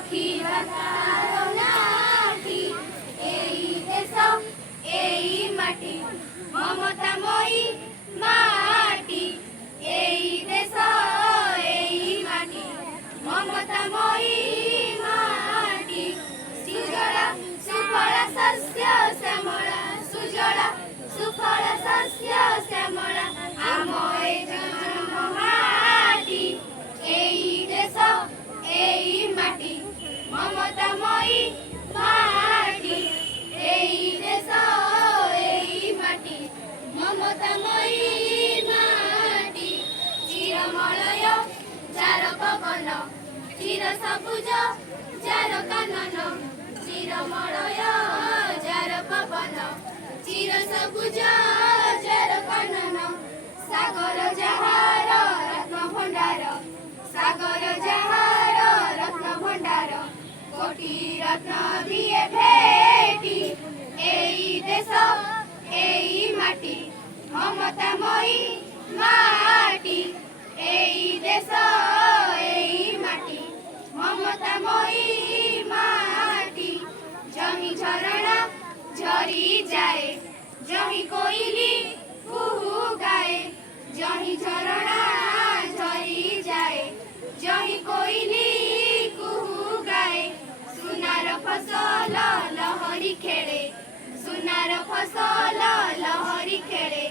रखिबा तारो नाटी एई देश एई माटी ममतामयी माटी एई देश एई माटी ममतामयी माटी सुजला सुफल शस्य श्यामला सुजला सुफल शस्य श्यामला आम ए जन्म माटी एई देश एई माटी ममतामयी माटी एई देश एई माटी ममतामयी माटी चिरमलय जार पवन चिर सबुज जार कानन चिरमलय जार पवन चिर सबुज जार कानन सागर जहार रत्न भंडार सागर जहार रत्न भंडार कोटि रत्न दिए भेटी एई देश एई माटी ममतामयी माटी एई देश एई माटी ममतामयी माटी जही झरणा झरी जाए जही कोइली कुहू गाए जही झरणा झरी जाए जही कोइली कुहू गाए सुनार फसल लहरी खेले सुनार फसल लहरी खेले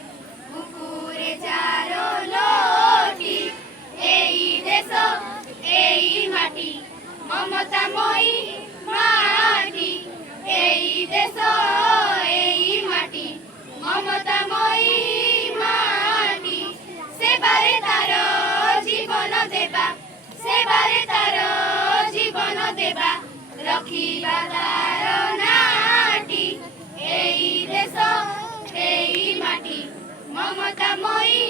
कुकुरे चारो लोटी एई देश एई माटी ममतामयी माटी एई देश एई माटी ममतामयी माटी सेबारे तार जीवन देबा सेबारे तार जीवन देबा रखिबा तार नाटी एई देश एई माटी ममतामयी